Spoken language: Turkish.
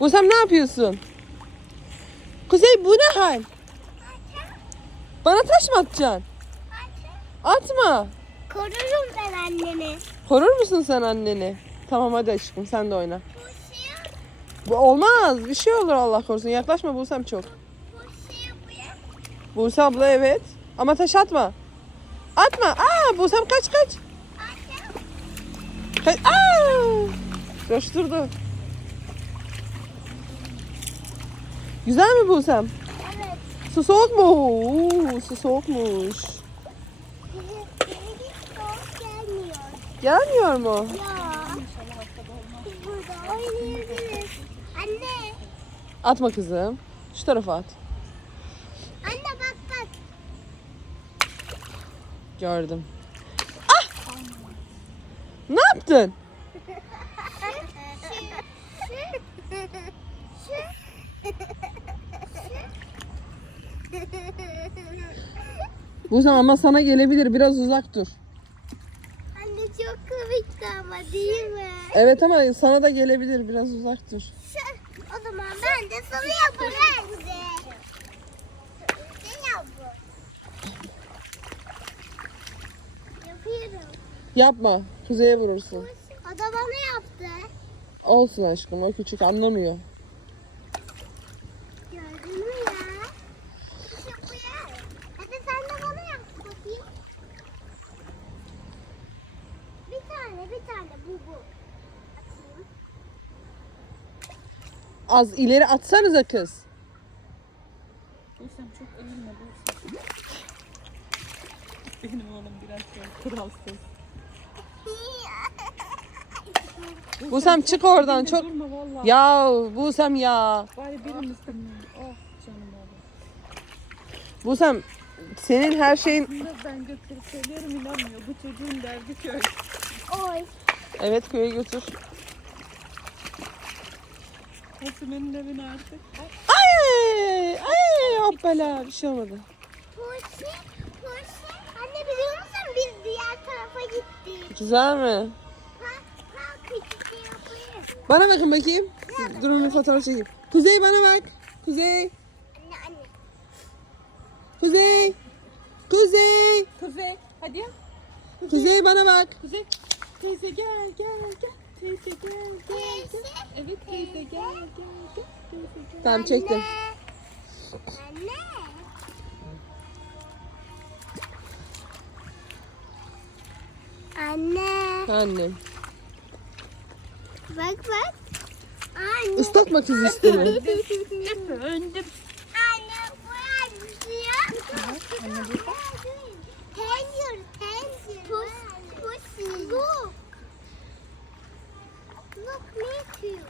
Busem ne yapıyorsun? Kuzey bu ne hal? Bana taş mı atacaksın? Atma. Korurum ben annemi. Korur musun sen anneni? Tamam hadi aşkım sen de oyna. Bu olmaz. Bir şey olur Allah korusun. Yaklaşma Busem çok. şey. Buse abla evet. Ama taş atma. Atma. Aa Busem kaç kaç. Kaç. Aa! Coşturdu. Güzel mi Busem? Evet. Su soğuk mu? Oo, su soğukmuş. Soğuk gelmiyor. Gelmiyor mu? Ya. Biz burada oynayabiliriz. Anne. Atma kızım. Şu tarafa at. Anne bak bak. Gördüm. Ah! Ne yaptın? Busem ama sana gelebilir. Biraz uzak dur. Anne çok komikti ama değil mi? Evet ama sana da gelebilir. Biraz uzak dur. O zaman ben de sana yaparım. Sen yap. Yapıyorum. Yapma. Kuzeye vurursun. O da bana yaptı. Olsun aşkım. O küçük anlamıyor. Gördün mü ya? Şu yapıyor. Hadi sen de bana yap bakayım. Bir tane bir tane bu bu. Atayım. Az ileri atsanıza kız. Bursam çok eğilme Bursam. Benim oğlum biraz şey kuralsız. Busem çık oradan. Çok... Çok Durma. Ya Busem ya. Bari. Oh canım oğlum. Busem senin her şeyin Aslında ben götürüp söylüyorum inanmıyor. Bu çocuğun derdi köy. Evet köye götür. Hasime'nin evine artık. Ay ay hoppala bir şey olmadı. Poşe, poşe. Anne biliyor musun biz diğer tarafa gittik. Güzel mi? Küçük bir yapayım. Bana bakın bakayım. Durun bir fotoğraf çekeyim. Kuzey bana bak. Kuzey. Anne anne. Kuzey. Kuzey. Kuzey hadi ya. Kuzey bana bak. Kuzey. Teyze gel gel gel. Teyze gel gel gel. Evet teyze gel gel gel. Teyze gel. Tamam çektim. Anne. Anne. Annem. Bak bak. Anne. Islatma kız üstünü. Öndüm. Anne bu acıyor. Anne burada. Pencere, Me too.